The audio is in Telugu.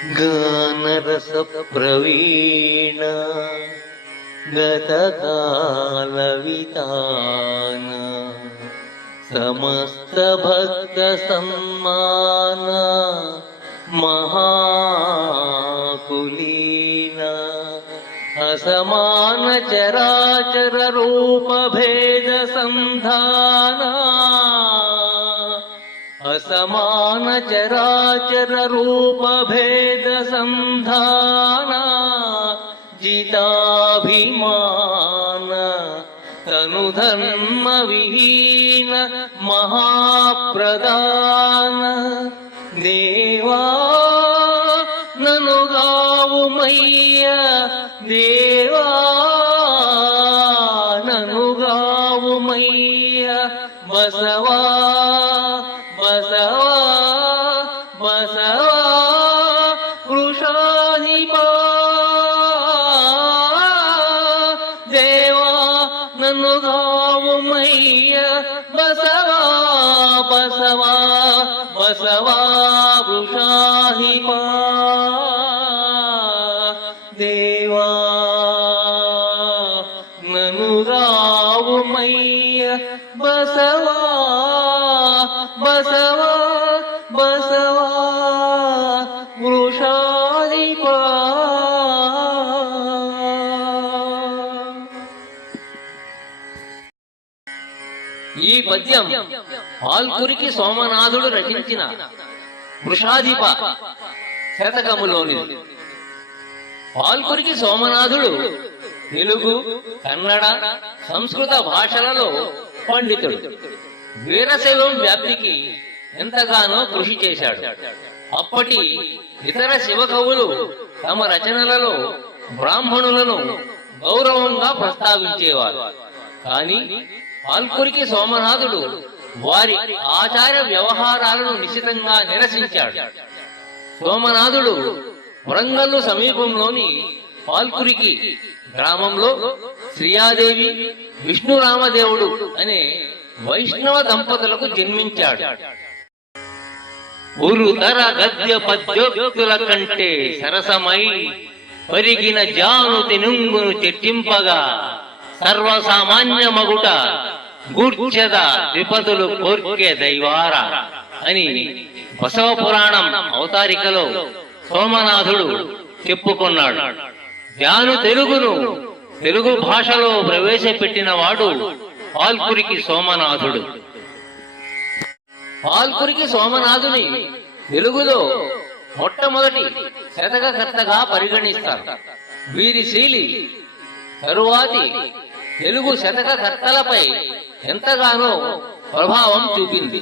గానరస ప్రవీణ గతకాల వితాన సమస్త భక్త సమ్మాన మహాకులీన అసమాన చరాచర రూప భేద సంధాన असमान चराचर रूप भेद संधान जिताभिमान तनु धर्म विहीन महाप्रदान देवा ननु गावु मैया देवा ननु गावु मैया बसवा बसवा बसवा वृषाधिपा देवा नन्नु गावु मैया बसवा बसवा बसवा वृषाधिपा देवा नन्नु गावु मैया बसवा बसवा बसवा वृषाधिपा. ఈ పద్యం పాల్కురికి సోమనాథుడు రచించిన వృషాధిప శతకములోనిది. పాల్కురికి సోమనాథుడు తెలుగు, కన్నడ, సంస్కృత భాషలలో పండితుడు. వీరశైవం వ్యాప్తికి ఎంతగానో కృషి చేశాడు. అప్పటి ఇతర శివకవులు తమ రచనలలో బ్రాహ్మణులను గౌరవంగా ప్రస్తావించేవారు. కాని పాల్కురికి సోమనాథుడు వారి ఆచార వ్యవహారాలను నిశితంగా నిరసించాడు. సోమనాథుడు వరంగల్లు సమీపంలోని పాల్కురికి గ్రామంలో శ్రీయాదేవి, విష్ణురామదేవుడు అనే వైష్ణవ దంపతులకు జన్మించాడు. ఉరుతర గద్య పద్యోక్తుల కంటే సరసమై పరిగిన జానుతి నుంగును చర్చింపగా సర్వసామాన్య మగుట గూర్చెద ద్విపదులు కోర్కె దైవార అని బసవ పురాణం అవతారికలో సోమనాథుడు చెప్పుకున్నాడు. జాను తెలుగును తెలుగు భాషలో ప్రవేశపెట్టిన వాడు పాల్కురికి సోమనాథుడు. పాల్కురికి సోమనాథుని తెలుగులో మొట్టమొదటి శతకకర్తగా పరిగణిస్తారు. వీరి శైలి తరువాతి తెలుగు శతకకర్తలపై ఎంతగానో ప్రభావం చూపింది.